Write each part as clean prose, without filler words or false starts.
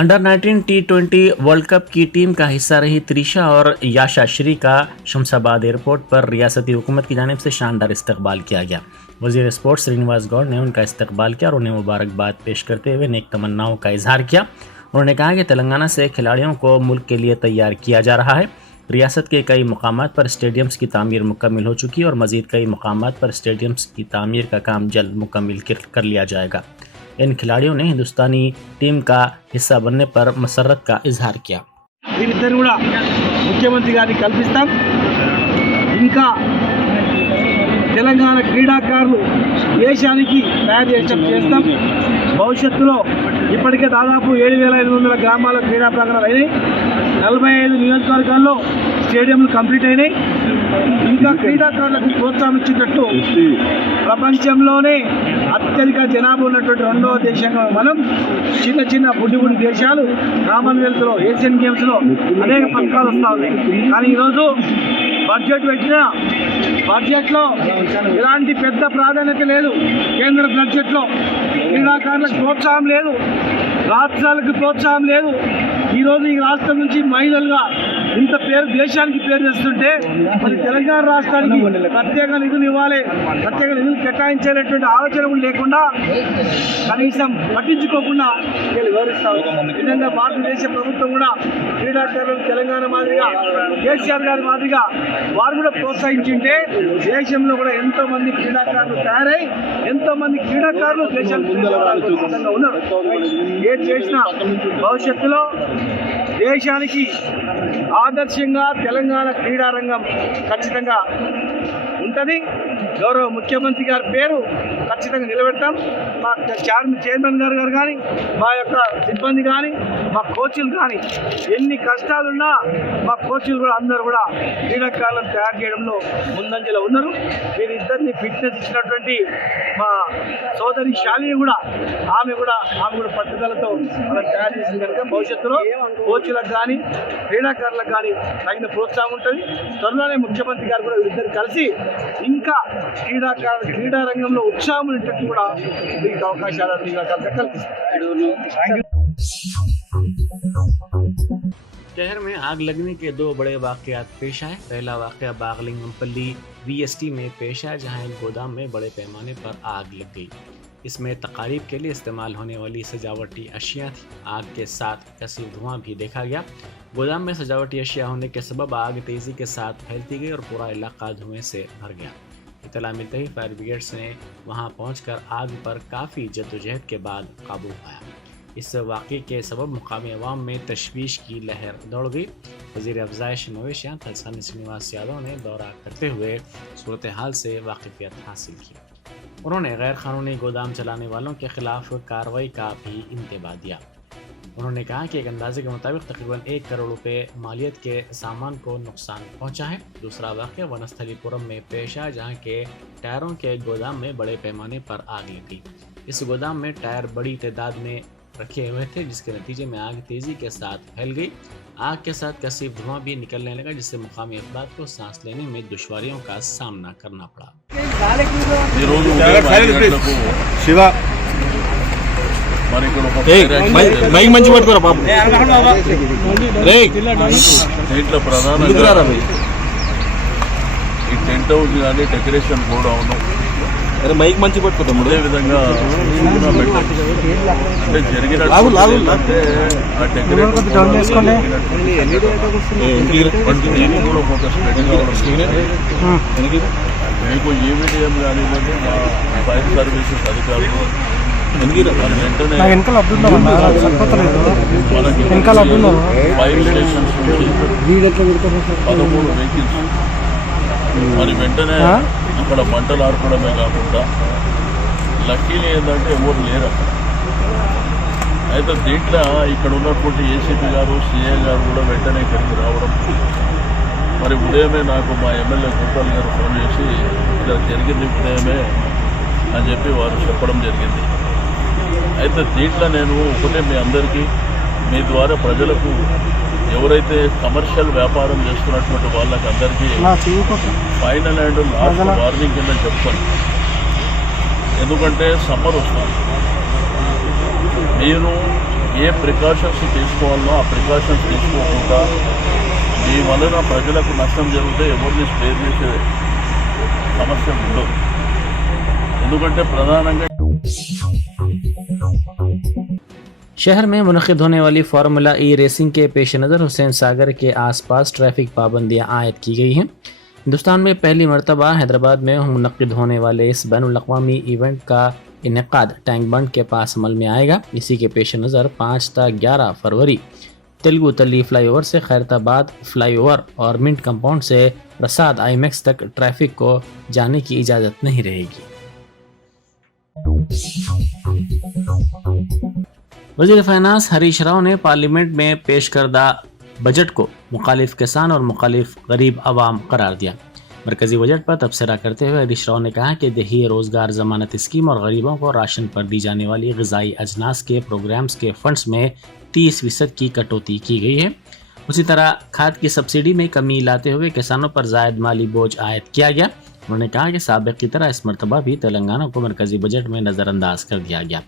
Under 19 T20 world cup की team का हिस्सा रही त्रिशा और याशा श्री का शमशाबाद एयरपोर्ट पर रियासती हुकूमत की जानिब से शानदार इस्तकबाल किया गया। वज़ीर स्पोर्ट्स श्रीनिवास गौड़ ने उनका इस्तकबाल किया और उन्हें मुबारकबाद पेश करते हुए नेक तमन्नाओं का इजहार किया। उन्होंने कहा कि तेलंगाना से खिलाड़ियों को मुल्क के लिए तैयार किया जा रहा है। रियासत के कई मकामात पर स्टेडियम्स की तामीर मुकम्मल हो चुकी है और मज़ीद कई मकामात पर स्टेडियम्स की तामीर का काम जल्द मुकम्मल कर लिया जाएगा। इन खिलाड़ियों ने हिंदुस्तानी टीम का हिस्सा बनने पर मसरत का इजहार किया। వీరిద్దరు కూడా ముఖ్యమంత్రి గారిని కల్పిస్తాం. ఇంకా తెలంగాణ క్రీడాకారులు దేశానికి తయారు చేస్తాం. భవిష్యత్తులో ఇప్పటికే దాదాపు 7,500 గ్రామాల క్రీడా ప్రాంగణాలు అయినాయి. 45 నియోజకవర్గాల్లో స్టేడియంలు కంప్లీట్ అయినాయి. ఇంకా క్రీడాకారులకు ప్రోత్సాహం ఇచ్చేటట్టు ప్రపంచంలోనే అత్యధిక జనాభా ఉన్నటువంటి రెండవ దేశంగా మనం చిన్న చిన్న బుడ్డి దేశాలు కామన్వెల్త్లో ఏషియన్ గేమ్స్లో అనేక పథకాలు వస్తూ ఉన్నాయి. కానీ ఈరోజు బడ్జెట్ పెట్టినా బడ్జెట్లో ఎలాంటి పెద్ద ప్రాధాన్యత లేదు. కేంద్ర బడ్జెట్లో క్రీడాకారులకు ప్రోత్సాహం లేదు, రాష్ట్రాలకు ప్రోత్సాహం లేదు. ఈరోజు ఈ రాష్ట్రం నుంచి మహిళలుగా ఇంత పేరు దేశానికి పేరు తెస్తుంటే మరి తెలంగాణ రాష్ట్రానికి ప్రత్యేక నిధులు ఇవ్వాలి, ప్రత్యేక నిధులు కేటాయించేటటువంటి ఆలోచన కూడా లేకుండా కనీసం పట్టించుకోకుండా వివరిస్తాం. ఈ విధంగా భారతదేశ ప్రభుత్వం కూడా క్రీడాకారులు తెలంగాణ మాదిరిగా కేసీఆర్ గారి మాదిరిగా వారు కూడా ప్రోత్సహించింటే దేశంలో కూడా ఎంతో మంది క్రీడాకారులు తయారై ఎంతో మంది క్రీడాకారులు దేశానికి ఉన్నారు. ఏది చేసినా భవిష్యత్తులో దేశానికి ఆదర్శంగా తెలంగాణ క్రీడారంగం ఖచ్చితంగా ఉంటుంది. గౌరవ ముఖ్యమంత్రి గారి పేరు ఖచ్చితంగా నిలబెడతాం. మా చైర్మన్ గారు కానీ మా యొక్క సిబ్బంది కానీ మా కోచ్లు కానీ ఎన్ని కష్టాలున్నా మా కోచ్లు కూడా అందరూ కూడా క్రీడాకారులను తయారు చేయడంలో ముందంజలో ఉన్నారు. వీరిద్దరిని ఫిట్నెస్ ఇచ్చినటువంటి మా సోదరి శాలిని కూడా ఆమె కూడా పట్టుదలతో మనం తయారు చేసిన కనుక భవిష్యత్తులో కోచ్లకు కానీ క్రీడాకారులకు కానీ తగిన ప్రోత్సాహం ఉంటుంది. త్వరలోనే ముఖ్యమంత్రి గారు కూడా వీరిద్దరు కలిసి ఇంకా క్రీడా రంగంలో ఉత్సాహం ఉండేటట్టు కూడా వీరికి అవకాశాలు కల్పిస్తారు. शहर में आग लगने के दो बड़े वाकयात पेश आए। पहला वाकया बागलिंगमपल्ली VST में पेश आया, जहां एक गोदाम में बड़े पैमाने पर आग लग गई। इसमें तकारीब के लिए इस्तेमाल होने वाली सजावटी अशिया थी। आग के साथ कसीर धुआं भी देखा गया। गोदाम में सजावटी अशिया होने के सबब आग तेज़ी के साथ फैलती गई और पूरा इलाका धुएं से भर गया। इत्तला मिलते ही फायर ब्रिगेड्स ने वहां पहुंचकर आग पर काफ़ी जद्दोजहद के बाद काबू पाया। इस वाक़े के सबब मुकामी अवाम में तशवीश की लहर दौड़ गई। वज़ीर अफज़ाइश मवेशियाँ तलसानी श्रीनिवास यादव ने दौरा करते हुए सूरत हाल से वाकिफ़ियत हासिल की। उन्होंने गैर क़ानूनी गोदाम चलाने वालों के ख़िलाफ़ कार्रवाई का भी इंतबाह दिया। उन्होंने कहा कि एक अंदाजे के मुताबिक तकरीबन 1 करोड़ रुपए मालियत के सामान को नुकसान पहुंचा है। दूसरा वाक़या वनस्थलीपुरम में पेश आया, जहां के टायरों के गोदाम में बड़े पैमाने पर आग लग गई। इस गोदाम में टायर बड़ी तादाद में रखे हुए थे, जिसके नतीजे में आग तेज़ी के साथ फैल गई। आग के साथ कसीफ धुआं भी निकलने लगा, जिससे मुकामी अफराद को सांस लेने में दुश्वारियों का सामना करना पड़ा। మంచి పడుతురా బాబు దీంట్లో ప్రధానంగా ఈ టెంట్ హౌస్ కానీ డెకరేషన్ కూడా ఉన్నాం. మైక్ మంచి పట్టుకుంటాం. అదేవిధంగా అంటే జరిగిన ఆ డెకరేషన్ కూడా ఒక మీకు ఈ మీడియం కానివ్వండి, మా ఫైర్ సర్వీసెస్ అధికారులు వెంటనే మనకి 5 స్టేషన్స్ నుంచి 13 వెహికల్స్ మరి వెంటనే అక్కడ మంటలు ఆర్పడమే కాకుండా లక్కీలు ఏంటంటే ఎవరు లేరు అక్కడ. అయితే దీంట్లో ఇక్కడ ఉన్నటువంటి ఏసీపీ గారు, సిఐ గారు కూడా వెంటనే ఇక్కడికి రావడం, మరి ఉదయమే నాకు మా ఎమ్మెల్యే గోపాల్ గారు ఫోన్ చేసి ఇలా జరిగింది ఉదయమే అని చెప్పి వారు చెప్పడం జరిగింది. అయితే దీంట్లో నేను ఒకటే మీ అందరికీ, మీ ద్వారా ప్రజలకు, ఎవరైతే కమర్షియల్ వ్యాపారం చేస్తున్నటువంటి వాళ్ళకి అందరికీ ఫైనల్ అండ్ లాస్ట్ వార్నింగ్ కింద చెప్తాను. ఎందుకంటే సమ్మర్ వస్తుంది, మీరు ఏ ప్రికాషన్స్ తీసుకోవాలో ఆ ప్రికాషన్స్ తీసుకోకుండా ఈ వలన ప్రజలకు నష్టం జరిగితే ఎవరిని స్పేర్ చేసే సమస్య ఉండదు. ఎందుకంటే ప్రధానంగా शहर में मुनक़िद होने वाली फार्मूला ई रेसिंग के पेश नज़र हुसैन सागर के आसपास ट्रैफिक पाबंदियाँ आयद की गई हैं। हिंदुस्तान में पहली मरतबा हैदराबाद में मुनक़िद होने वाले इस बैनुल-अक़वामी इवेंट का इनेकाद टैंक बंड के पास अमल में आएगा। इसी के पेश नज़र 5 ta 11 फरवरी तेलुगु तली फ्लाईओवर से खैरताबाद फ्लाईओवर और मिंट कंपाउंड से प्रसाद आईमैक्स तक ट्रैफिक को जाने की इजाज़त नहीं रहेगी। वज़ीर फाइनेंस हरीश राव ने पार्लियामेंट में पेश करदा बजट को मुखालिफ किसान और मुखालिफ गरीब आवाम करार दिया। मरकजी बजट पर तबसरा करते हुए हरीश राव ने कहा कि देही रोज़गार ज़मानत स्कीम और गरीबों को राशन पर दी जाने वाली ग़िज़ाई अजनास के प्रोग्राम्स के फंड्स में 30% की कटौती की गई है। उसी तरह खाद की सब्सिडी में कमी लाते हुए किसानों पर ज़ायद माली बोझ आयद किया गया। उन्होंने कहा कि साबिक़ की तरह इस मरतबा भी तेलंगाना को मरकजी बजट में नज़रअंदाज कर दिया गया।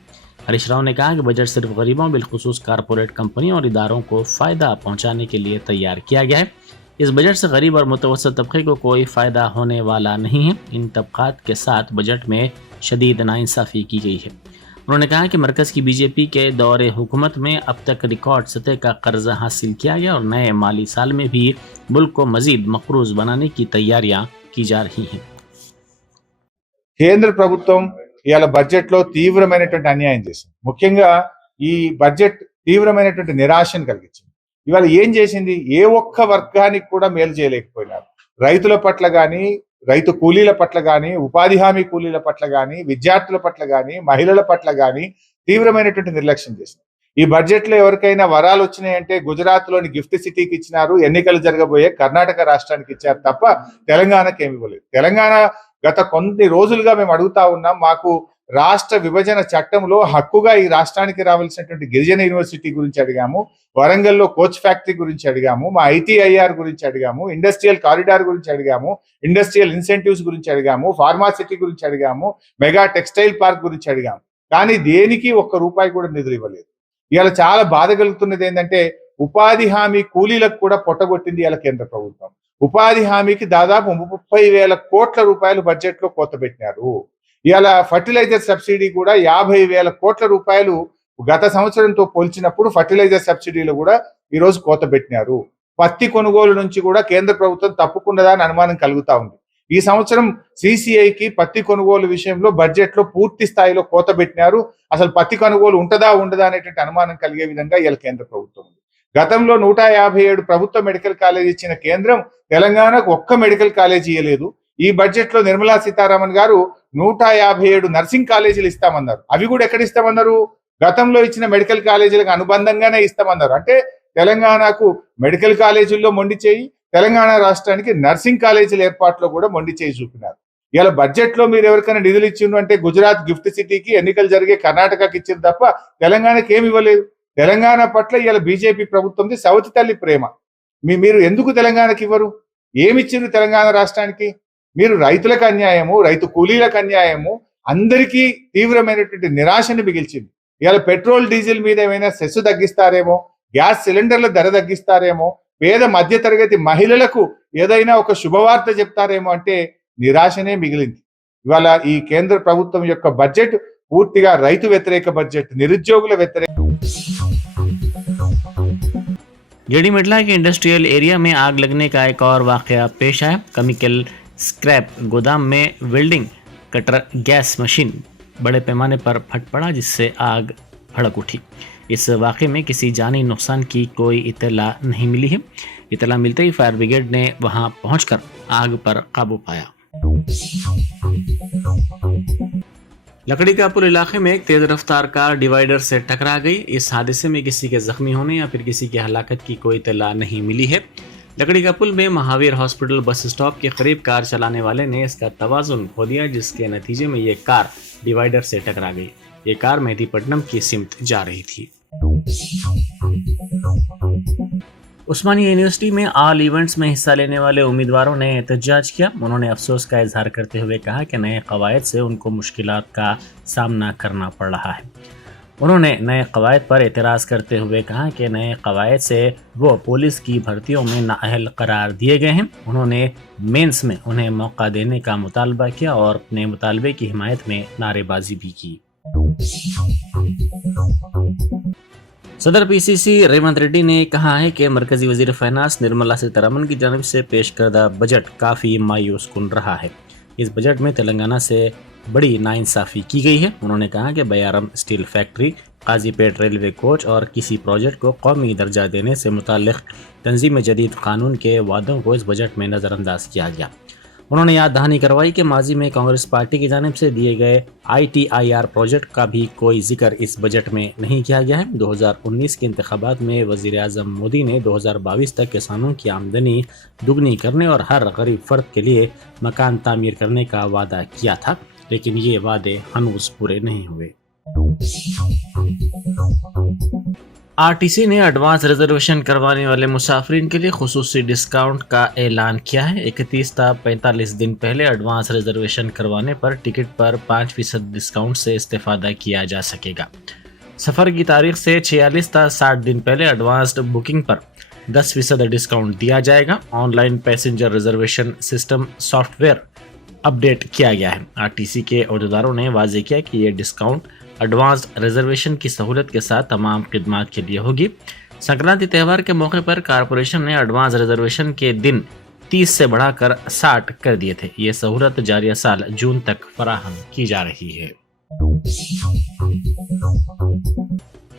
हरीश राव ने कहा कि बजट सिर्फ गरीबों बिलखुसूस कारपोरेट कंपनियों और इदारों को फ़ायदा पहुंचाने के लिए तैयार किया गया है। इस बजट से गरीब और मुतवस्सित तबके को कोई फ़ायदा होने वाला नहीं है। इन तबकात के साथ बजट में शदीद नाइंसाफ़ी की गई है। उन्होंने कहा कि मरकज़ की बीजेपी के दौरे हुकूमत में अब तक रिकॉर्ड सतह का कर्जा हासिल किया गया और नए माली साल में भी मुल्क को मज़ीद मक़रूज़ बनाने की तैयारियाँ की जा रही हैं। కేంద్ర ప్రభుత్వం ఇవాళ బడ్జెట్ లో తీవ్రమైనటువంటి అన్యాయం చేసింది. ముఖ్యంగా ఈ బడ్జెట్ తీవ్రమైనటువంటి నిరాశను కలిగించింది. ఇవాళ ఏం చేసింది, ఏ ఒక్క వర్గానికి కూడా మేలు చేయలేకపోయినారు. రైతుల పట్ల కానీ, రైతు కూలీల పట్ల కానీ, ఉపాధి హామీ కూలీల పట్ల కానీ, విద్యార్థుల పట్ల కానీ, మహిళల పట్ల కానీ తీవ్రమైనటువంటి నిర్లక్ష్యం చేసింది. ఈ బడ్జెట్ లో ఎవరికైనా వరాలు వచ్చినాయంటే గుజరాత్ లోని గిఫ్ట్ సిటీకి ఇచ్చినారు, ఎన్నికలు జరగబోయే కర్ణాటక రాష్ట్రానికి ఇచ్చారు తప్ప తెలంగాణకి ఏమి ఇవ్వలేదు. తెలంగాణ గత కొన్ని రోజులుగా మేము అడుగుతా ఉన్నాం, మాకు రాష్ట్ర విభజన చట్టంలో హక్కుగా ఈ రాష్ట్రానికి రావాల్సినటువంటి గిరిజన యూనివర్సిటీ గురించి అడిగాము, వరంగల్లో కోచ్ ఫ్యాక్టరీ గురించి అడిగాము, మా ఐటీఐఆర్ గురించి అడిగాము, ఇండస్ట్రియల్ కారిడార్ గురించి అడిగాము, ఇండస్ట్రియల్ ఇన్సెంటివ్స్ గురించి అడిగాము, ఫార్మాసిటీ గురించి అడిగాము, మెగా టెక్స్టైల్ పార్క్ గురించి అడిగాము. కానీ దేనికి ఒక్క రూపాయి కూడా నిధులు ఇవ్వలేదు. ఇవాళ చాలా బాధ కలుగుతున్నది ఏంటంటే ఉపాధి హామీ కూలీలకు కూడా పొట్టగొట్టింది ఇవాళ కేంద్ర ప్రభుత్వం. ఉపాధి హామీకి దాదాపు 30,000 కోట్ల రూపాయలు బడ్జెట్ లో కోత పెట్టినారు. ఇవాళ ఫర్టిలైజర్ సబ్సిడీ కూడా 50,000 కోట్ల రూపాయలు గత సంవత్సరంతో పోల్చినప్పుడు ఫర్టిలైజర్ సబ్సిడీలు కూడా ఈ రోజు కోత పెట్టినారు. పత్తి కొనుగోలు నుంచి కూడా కేంద్ర ప్రభుత్వం తప్పుకున్నదా అని అనుమానం కలుగుతా ఉంది. ఈ సంవత్సరం సిసిఐకి పత్తి కొనుగోలు విషయంలో బడ్జెట్ లో పూర్తి స్థాయిలో కోత పెట్టినారు. అసలు పత్తి కొనుగోలు ఉంటదా ఉండదా అనేటువంటి అనుమానం కలిగే విధంగా ఇవాళ కేంద్ర ప్రభుత్వం ఉంది. గతంలో 157 ప్రభుత్వ మెడికల్ కాలేజీ ఇచ్చిన కేంద్రం తెలంగాణకు ఒక్క మెడికల్ కాలేజీ ఇవ్వలేదు. ఈ బడ్జెట్ లో నిర్మలా సీతారామన్ గారు 157 నర్సింగ్ కాలేజీలు ఇస్తామన్నారు. అవి కూడా ఎక్కడ ఇస్తామన్నారు, గతంలో ఇచ్చిన మెడికల్ కాలేజీలకు అనుబంధంగానే ఇస్తామన్నారు. అంటే తెలంగాణకు మెడికల్ కాలేజీల్లో మొండి చేయి, తెలంగాణ రాష్ట్రానికి నర్సింగ్ కాలేజీల ఏర్పాట్లో కూడా మొండి చేయి చూపినారు. ఇలా బడ్జెట్ లో మీరు ఎవరికైనా నిధులు ఇచ్చిండ్రు అంటే గుజరాత్ గిఫ్ట్ సిటీకి, ఎన్నికలు జరిగే కర్ణాటకకి ఇచ్చింది తప్ప తెలంగాణకి ఏమి ఇవ్వలేదు. తెలంగాణ పట్ల ఇవాళ బీజేపీ ప్రభుత్వంది సవతి తల్లి ప్రేమ. మీరు ఎందుకు తెలంగాణకి ఇవ్వరు? ఏమిచ్చిండ్రు తెలంగాణ రాష్ట్రానికి? మీరు రైతులకు అన్యాయము, రైతు కూలీలకు అన్యాయము, అందరికీ తీవ్రమైనటువంటి నిరాశను మిగిల్చింది. ఇవాళ పెట్రోల్ డీజిల్ మీద ఏమైనా సెస్ తగ్గిస్తారేమో, గ్యాస్ సిలిండర్ల ధర తగ్గిస్తారేమో, పేద మధ్య తరగతి మహిళలకు ఏదైనా ఒక శుభవార్త చెప్తారేమో అంటే నిరాశనే మిగిలింది. ఇవాళ ఈ కేంద్ర ప్రభుత్వం యొక్క బడ్జెట్ పూర్తిగా రైతు వ్యతిరేక బడ్జెట్, నిరుద్యోగుల వ్యతిరేక. जेडी मिडला के इंडस्ट्रियल एरिया में आग लगने का एक और वाकया पेश आया। केमिकल स्क्रैप गोदाम में वेल्डिंग कटर गैस मशीन बड़े पैमाने पर फट पड़ा, जिससे आग भड़क उठी। इस वाक़े में किसी जानी नुकसान की कोई इत्तला नहीं मिली है। इत्तला मिलते ही फायर ब्रिगेड ने वहां पहुंचकर आग पर काबू पाया। लकड़ी का पुल इलाके में एक तेज रफ्तार कार डिवाइडर से टकरा गई। इस हादसे में किसी के जख्मी होने या फिर किसी की हलाकत की कोई इत्तला नहीं मिली है। लकड़ी का पुल में महावीर हॉस्पिटल बस स्टॉप के करीब कार चलाने वाले ने इसका तवाज़ुन खो दिया, जिसके नतीजे में ये कार डिवाइडर से टकरा गई। ये कार मेहदीपट्टनम की सिमत जा रही थी। उस्मानिया यूनिवर्सिटी में ऑल इवेंट्स में हिस्सा लेने वाले उम्मीदवारों ने एहतजाज किया। उन्होंने अफसोस का इजहार करते हुए कहा कि नए कवायद से उनको मुश्किलात का सामना करना पड़ रहा है। उन्होंने नए कवायद पर एतराज़ करते हुए कहा कि नए कवायद से वो पुलिस की भर्तियों में नाअहल करार दिए गए हैं। उन्होंने मेंस में उन्हें मौका देने का मुतालबा किया और अपने मुतालबे की हिमायत में नारेबाजी भी की। सदर पीसीसी रेवंत रेड्डी ने कहा है कि मरकजी वजीर फाइनेंस निर्मला सीतारमण की जानिब से पेश करदा बजट काफ़ी मायूस कुन रहा है। इस बजट में तेलंगाना से बड़ी नाइंसाफ़ी की गई है। उन्होंने कहा कि Bayyaram steel factory, Kazipet railway coach और किसी प्रोजेक्ट को कौमी दर्जा देने से मुताल्लिक़ तंजीम जदीद कानून के वादों को इस बजट में नज़रअंदाज किया गया। उन्होंने याद दहानी करवाई कि माजी में कांग्रेस पार्टी की जानिब से दिए गए ITIR प्रोजेक्ट का भी कोई जिक्र इस बजट में नहीं किया गया है। 2019 के इंतखाबात में वज़ीर आज़म मोदी ने 2022 तक किसानों की आमदनी दुगनी करने और हर गरीब फर्द के लिए मकान तामीर करने का वादा किया था, लेकिन ये वादे हनूज पूरे नहीं हुए। RTC ने एडवांस रिजर्वेशन करवाने वाले मुसाफिरीन के लिए खुसूसी डिस्काउंट का ऐलान किया है। 31 ta 45 दिन पहले एडवांस रिजर्वेशन करवाने पर टिकट पर 5% डिस्काउंट से इस्तेफादा किया जा सकेगा। सफ़र की तारीख से 46 ta 60 दिन पहले एडवांस्ड बुकिंग पर 10% डिस्काउंट दिया जाएगा। Online passenger reservation system software update किया गया है। RTC के अहदेदारों ने वाज़ेह किया कि ये डिस्काउंट एडवांस रिजर्वेशन की सहूलत के साथ तमाम खिदमात के लिए होगी। संक्रांति त्यौहार के मौके पर कारपोरेशन ने एडवांस रिजर्वेशन के दिन 30 से बढ़ाकर 60 कर दिए थे। ये सहूलत जारी साल जून तक फराहम की जा रही है।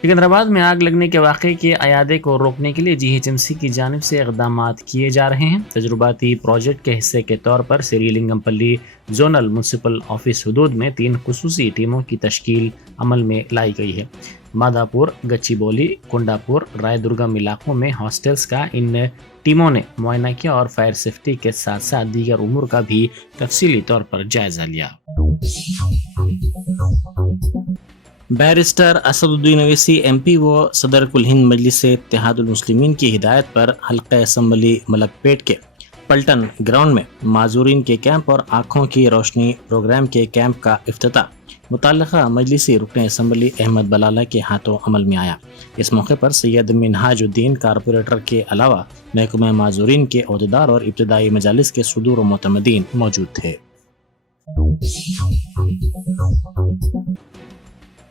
सिकंदराबाद में आग लगने के वाक़े के अयादे को रोकने के लिए GHMC की जानिब से इक़दामात किए जा रहे हैं। तजुर्बाती प्रोजेक्ट के हिस्से के तौर पर श्रीलिंगमपल्ली जोनल म्यूनसिपल ऑफिस हदूद में 3 खुसूसी टीमों की तश्कील अमल में लाई गई है। मादापुर, गच्चीबौली, कुंडापुर, रायदुर्गम इलाकों में हॉस्टल्स का इन टीमों ने मुआयना किया और फायर सेफ्टी के साथ साथ दीगर उमूर का भी तफसीली तौर पर जायजा लिया। बैरिस्टर असदुद्दीन ओवैसी MP व सदर कुल हिंद मजलिस इत्तेहादुल मुस्लिमीन की हिदायत पर हल्का असम्बली मलकपेट के पल्टन ग्राउंड में माजूरीन के कैंप और आँखों की रोशनी प्रोग्राम के कैंप का इफ्तिताह मुताल्लिक़ा मजलिसी रुकन असम्बली अहमद बलाला के हाथों अमल में आया। इस मौके पर सैयद मिनहाजुद्दीन कारपोरेटर के अलावा महकमा माजूरीन के अहदेदार और इब्तदाई मजालिस के सुदूर व मुतमदीन मौजूद थे।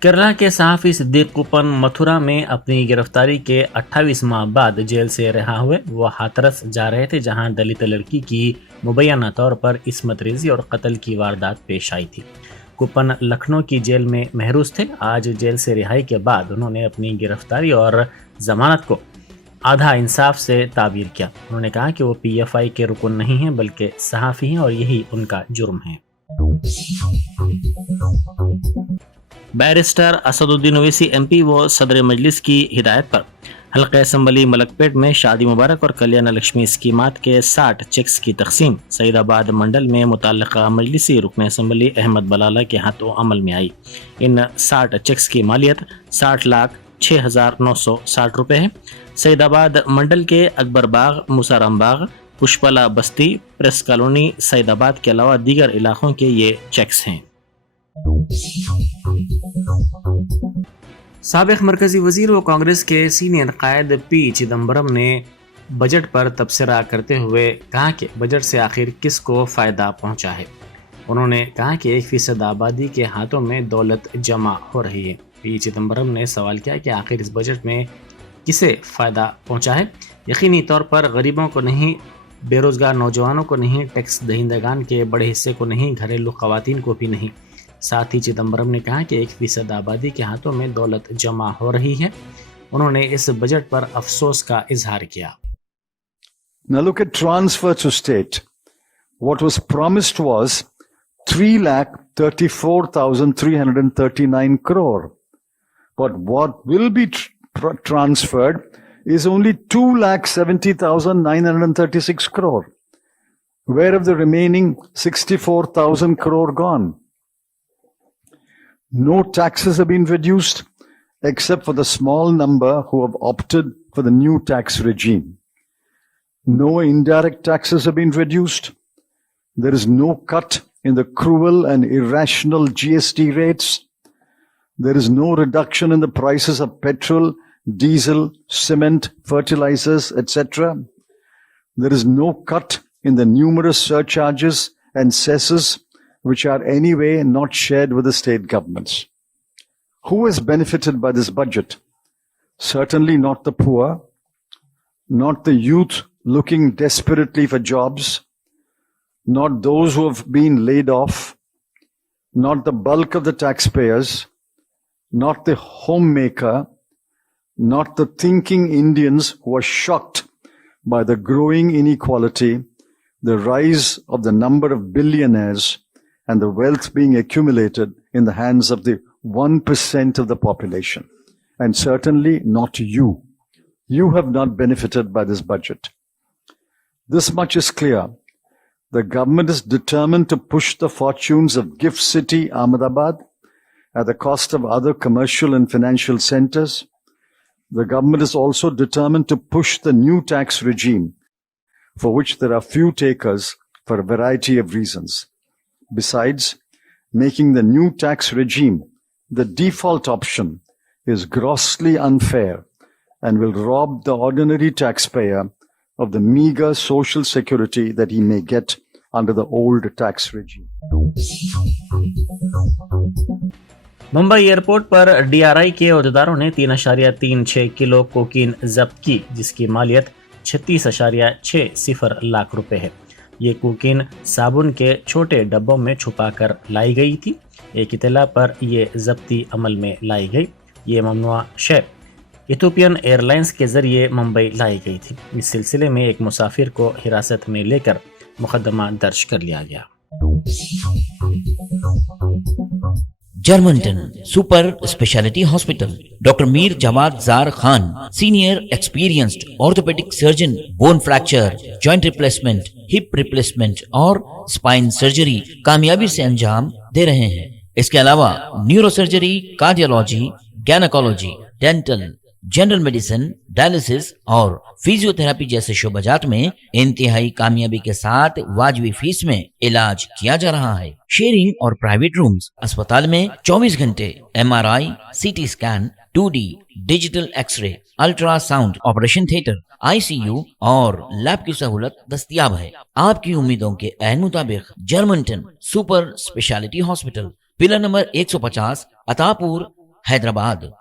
केरला के सहाफ़ी सिद्दीक कुपन मथुरा में अपनी गिरफ्तारी के 28 माह बाद जेल से रिहा हुए। वो हाथरस जा रहे थे, जहां दलित लड़की की मुबैना तौर पर इस्मत रेज़ी और कत्ल की वारदात पेश आई थी। कुपन लखनऊ की जेल में महरूस थे। आज जेल से रिहाई के बाद उन्होंने अपनी गिरफ्तारी और जमानत को आधा इंसाफ से ताबीर किया। उन्होंने कहा कि वो PFI के रुकन नहीं हैं बल्कि सहाफ़ी हैं और यही उनका जुर्म है। बैरिस्टर असदुद्दीन ओवैसी MP व सदर मजलिस की हिदायत पर हल्का असम्बली मलकपेट में शादी मुबारक और कल्याण लक्ष्मी स्कीमात के 60 चेक्स की तकसीम सईदाबाद मंडल में मुताल्लिक़ा मजलिसी रुकन असम्बली अहमद बलाला के हाथों अमल में आई। इन 60 चेक्स की मालियत 60,06,960 रुपये है। सईदाबाद मंडल के अकबर बाग, मुसाराम बाग, पुष्पला बस्ती, प्रेस कॉलोनी, सईदाबाद के अलावा दीगर इलाकों के ये चेक्स हैं। साबिक़ मरकजी वज़ीर व कांग्रेस के सीनियर कायद P चिदम्बरम ने बजट पर तबसरा करते हुए कहा कि बजट से आखिर किसको फ़ायदा पहुंचा है। उन्होंने कहा कि 1% आबादी के हाथों में दौलत जमा हो रही है। P चिदम्बरम ने सवाल किया कि आखिर इस बजट में किसे फ़ायदा पहुंचा है। यकीनी तौर पर गरीबों को नहीं, बेरोज़गार नौजवानों को नहीं, टैक्स दहिंदगान के बड़े हिस्से को नहीं, घरेलू ख़वातीन को भी नहीं। साथ ही चिदम्बरम ने कहा कि 1% आबादी के हाथों में दौलत जमा हो रही है। उन्होंने इस बजट पर अफसोस का इजहार किया। Now look at transfer to state. What was promised was 3,34,339 crore. But what will be transferred is only 2,70,936 crore. Where have the remaining 64,000 crore gone? No taxes have been reduced except for the small number who have opted for the new tax regime. No indirect taxes have been reduced. There is no cut in the cruel and irrational GST rates. There is no reduction in the prices of petrol, diesel, cement, fertilizers, etc. There is no cut in the numerous surcharges and cesses which are anyway not shared with the state governments. Who has benefited by this budget? Certainly not the poor, not the youth looking desperately for jobs, not those who have been laid off, not the bulk of the taxpayers, not the homemaker, not the thinking Indians who are shocked by the growing inequality, the rise of the number of billionaires, and the wealth being accumulated in the hands of the 1% of the population. And certainly not you. You have not benefited by this budget. This much is clear. The government is determined to push the fortunes of Gift City, Ahmedabad, at the cost of other commercial and financial centers. The government is also determined to push the new tax regime, for which there are few takers for a variety of reasons. Besides, making the new tax regime the default option is grossly unfair and will rob the ordinary taxpayer of the meager social security that he may get under the old tax regime. Mumbai airport पर DRI के अहदेदारों ने 3.36 kilo cocaine जब्त की, जिसकी मालियत 36.60 लाख रुपए है। ये cocaine साबुन के छोटे डब्बों में छुपाकर लाई गई थी। एक इत्तला पर यह जब्ती अमल में लाई गई। ये ममनुआ शय इथियोपियन एयरलाइंस के जरिए मुंबई लाई गई थी। इस सिलसिले में एक मुसाफिर को हिरासत में लेकर मुकदमा दर्ज कर लिया गया। Germantown super speciality hospital, doctor Mir Jawad Zar Khan, senior experienced orthopaedic surgeon, bone fracture, joint replacement, hip replacement और स्पाइन सर्जरी कामयाबी से अंजाम दे रहे हैं। इसके अलावा neurosurgery, cardiology, gynaecology, dental, general medicine, dialysis और फिजियोथेरेपी जैसे शोबाजात में इंतहाई कामयाबी के साथ वाजबी फीस में इलाज किया जा रहा है। शेयरिंग और प्राइवेट रूम्स, अस्पताल में 24 घंटे MRI, CT scan, 2D digital X-ray, ultrasound, operation theatre, ICU और लैब की सहूलत दस्तयाब है। आपकी उम्मीदों के ऐन मुताबिक Germanten super speciality hospital, pillar number 150, Attapur, Hyderabad.